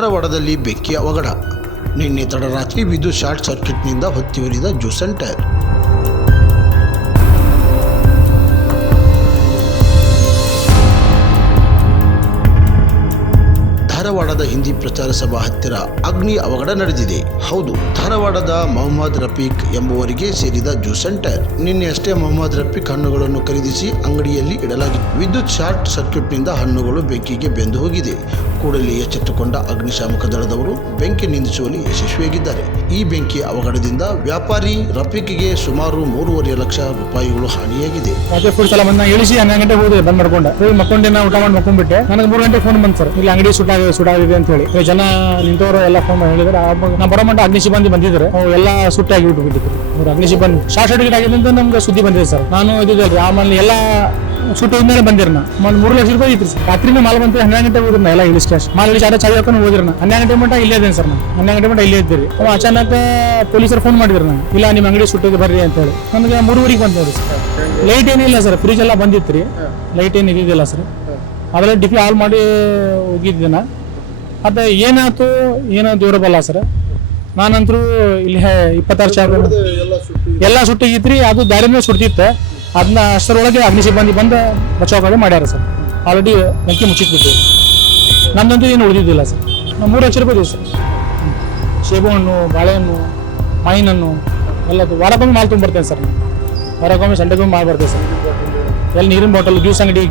ಧಾರವಾಡದಲ್ಲಿ ಬೆಂಕಿಯ ಅವಘಡ ನಿನ್ನೆ ತಡರಾತ್ರಿ ವಿದ್ಯುತ್ ಶಾರ್ಟ್ ಸರ್ಕ್ಯೂಟ್ನಿಂದ ಹೊತ್ತಿವರಿದ ಜ್ಯೂಸ್ ಸೆಂಟರ್ ಧಾರವಾಡದ ಹಿಂದಿ ಪ್ರಚಾರ ಸಭಾ ಹತ್ತಿರ ಅಗ್ನಿ ಅವಘಡ ನಡೆದಿದೆ. ಹೌದು, ಧಾರವಾಡದ ಮೊಹಮ್ಮದ್ ರಫೀಕ್ ಎಂಬುವರಿಗೆ ಸೇರಿದ ಜ್ಯೂಸ್ ಸೆಂಟರ್ ನಿನ್ನೆ ಅಷ್ಟೇ ಮೊಹಮ್ಮದ್ ರಫೀಕ್ ಹಣ್ಣುಗಳನ್ನು ಖರೀದಿಸಿ ಅಂಗಡಿಯಲ್ಲಿ ಇಡಲಾಗಿತ್ತು. ವಿದ್ಯುತ್ ಶಾರ್ಟ್ ಸರ್ಕ್ಯೂಟ್ನಿಂದ ಹಣ್ಣುಗಳು ಬೆಂಕಿಗೆ ಬೆಂದು ಹೋಗಿದೆ. ಕೂಡಲೇ ಎಚ್ಚೆತ್ತುಕೊಂಡ ಅಗ್ನಿಶಾಮಕ ದಳದವರು ಬೆಂಕಿ ನಿಂದಿಸುವಲ್ಲಿ ಯಶಸ್ವಿಯಾಗಿದ್ದಾರೆ. ಈ ಬೆಂಕಿ ಅವಘಡದಿಂದ ವ್ಯಾಪಾರಿ ರಫೀಕ್ಗೆ ಸುಮಾರು ಮೂರುವರೆ ಲಕ್ಷ ರೂಪಾಯಿಗಳು ಹಾನಿಯಾಗಿದೆ. ಬಂದ, ಇಳಿಸಿ ಹನ್ನೆರಡು ಗಂಟೆ ಹೋದೆ, ಬಂದ್ ಮಾಡ್ಕೊಂಡೆ. ಊಟ ಮಾಡಿ ಮಕ್ಕೊಂಡ್ಬಿಟ್ಟೆ. ನನಗೆ ಮೂರು ಗಂಟೆ ಫೋನ್ ಬಂತು ಸರ್. ಇಲ್ಲಿ, ಅಂಗಡಿ ಸುಟ್ಟಾಗಿದೆ. ಸುಟ್ಟಾಗಿದೆ ಅಂತ ಹೇಳಿ. ಜನ ನಿಂತವರು ಎಲ್ಲ ಫೋನ್ ಹೇಳಿದ್ರೆ ನಮ್ಮ ಬರೋ ಮಟ್ಟ ಅಗ್ನಿ ಸಿಬ್ಬಂದಿ ಬಂದಿದ್ರು ಅವ್ರು ಎಲ್ಲ ಸುಟ್ಟಾಗಿ ಬಿಟ್ಟು ಅವ್ರು ಅಗ್ನಿ ಸಿಬ್ಬಂದಿ ಶಾರ್ಟ್ ಸರ್ಕ್ಯೂಟ್ ಆಗಿದೆ ಅಂತ ನಮ್ಗೆ ಸುದ್ದಿ ಬಂದಿದೆ ಸರ್. ನಾನು ಇದ್ದಿದ್ದೆ ಆಮೇಲೆ ಎಲ್ಲ ಸುಟ್ಟು ಮೇಲೆ ಬಂದಿರ ನಾ ಒಂದು ಮೂರು ಲಕ್ಷ ರೂಪಾಯಿ ಇತ್ತು ಸರ್. ರಾತ್ರಿನೇ ಮಾಲ್ ಬಂತು ಹನ್ನೆರಡು ಗಂಟೆ ಹೋದ್ರಿ ನಾ ಎಲ್ಲ ಇಳಿಸ್ ಕ್ಯಾಶ್ ಮಾಲ್ ಇಳಿಸಿ ಚಾರ್ಜ್ ಚಾವಿ ಹಾಕೊಂಡು ಹೋದ್ರಿ ನಾ ಹನ್ನೆರಡು ಗಂಟೆ ಮಟ್ಟ ಇಲ್ಲೇ ಇದ್ದೇನೆ ಸರ್ ನಾನು. ಹನ್ನೆರಡು ಗಂಟೆ ಮಟ್ಟ ಇಲ್ಲೇ ಇದ್ದೀರಿ. ಅವ ಅಚಾನಕ್ ಪೊಲೀಸರು ಫೋನ್ ಮಾಡಿದ್ರು ನಾನು ಇಲ್ಲ ನಿಮ್ಮ ಅಂಗಡಿ ಸುಟ್ಟಿದ್ದು ಬರ್ರಿ ಅಂತ ಹೇಳಿ. ನನಗೆ ಮೂರುವರೆಗೆ ಬಂದವ್ರಿ ಸರ್. ಲೈಟ್ ಏನಿಲ್ಲ ಸರ್. ಫ್ರಿಜ್ ಎಲ್ಲ ಬಂದಿತ್ತು ರೀ ಲೈಟ್ ಏನು ಇದ್ದಿದ್ದಿಲ್ಲ ಸರ್. ಅದರಲ್ಲಿ ಡಿಫಿ ಆಲ್ ಮಾಡಿ ಹೋಗಿದ್ದೆ ನಾ. ಅದು ಏನಾಯ್ತು, ಏನೋ ದೇವ್ರ ಸರ್. ನಾನಂತರೂ ಇಲ್ಲಿ ಇಪ್ಪತ್ತಾರು ಸಾವಿರ ಎಲ್ಲ ಸುಟ್ಟಿಗಿತ್ರಿ ಅದು ದಾರಿನ ಸುಡ್ತಿತ್ತು. ಅದನ್ನ ಅಷ್ಟರೊಳಗೆ ಅಗ್ನಿ ಸಿಬ್ಬಂದಿ ಬಂದು ಬಚಾವ್ ಮಾಡ್ಯಾರ ಸರ್. ಆಲ್ರೆಡಿ ಬೆಂಕಿ ಮುಚ್ಚಿಟ್ಬಿಟ್ಟು ನಮ್ದಂತೂ ಏನು ಉಳಿದಿದ್ದಿಲ್ಲ ಸರ್. ನಾವು ಮೂರು ಲಕ್ಷ ರೂಪಾಯಿ ಸರ್. ಸೇಬುಹಣ್ಣು ಸೇಬು ಹಣ್ಣು ಬಾಳೆಹಣ್ಣು ಮೈನನ್ನು ಎಲ್ಲದು ವಾರಕ್ಕೊಮ್ಮೆ ಮಾಲ್ ತೊಗೊಂಡ್ಬರ್ತೇನೆ ಸರ್. ನಾನು ವಾರಕ್ಕೊಮ್ಮೆ ಸಂಡೆಗೊಮ್ಮೆ ಮಾಲ್ ಬರ್ತೇವೆ ಸರ್. ಎಲ್ಲಿ ನೀರಿನ ಬಾಟಲ್ ಜ್ಯೂಸ್ ಅಂಗಡಿ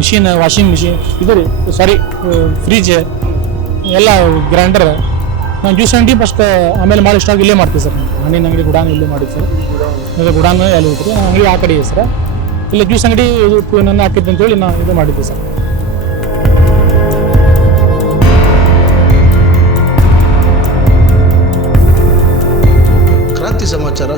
ಮಿಷಿನ್ ವಾಷಿಂಗ್ ಮಿಷಿನ್ ಇದು ರೀ ಸಾರಿ ಫ್ರಿಜ್ ಎಲ್ಲ ಗ್ರ್ಯಾಂಡರ್ ನಾನು ಜ್ಯೂಸ್ ಅಂಗಡಿ ಫಸ್ಟ್ ಆಮೇಲೆ ಮಾಡಿ ಸ್ಟಾಕ್ ಇಲ್ಲೇ ಮಾಡ್ತೀವಿ ಸರ್ ಹಣ್ಣಿನ ಅಂಗಡಿ ಗುಡಾನ್ ಇಲ್ಲೇ ಮಾಡಿದ್ದು ಸರ್. ಈಗ ಗುಡಾನ್ ಹೋಗ್ತೀವಿ. ನಾನು ಅಂಗಡಿ ಆ ಕಡೆ ಇದೆ ಸರ್. ಇಲ್ಲ ಜ್ಯೂಸ್ ಅಂಗಡಿ ಇದು ನನ್ನ ಹಾಕಿದ್ದೆ ಅಂತೇಳಿ ನಾನು ಇದು ಮಾಡಿದ್ದೆ ಸರ್. ಕ್ರಾಂತಿ ಸಮಾಚಾರ.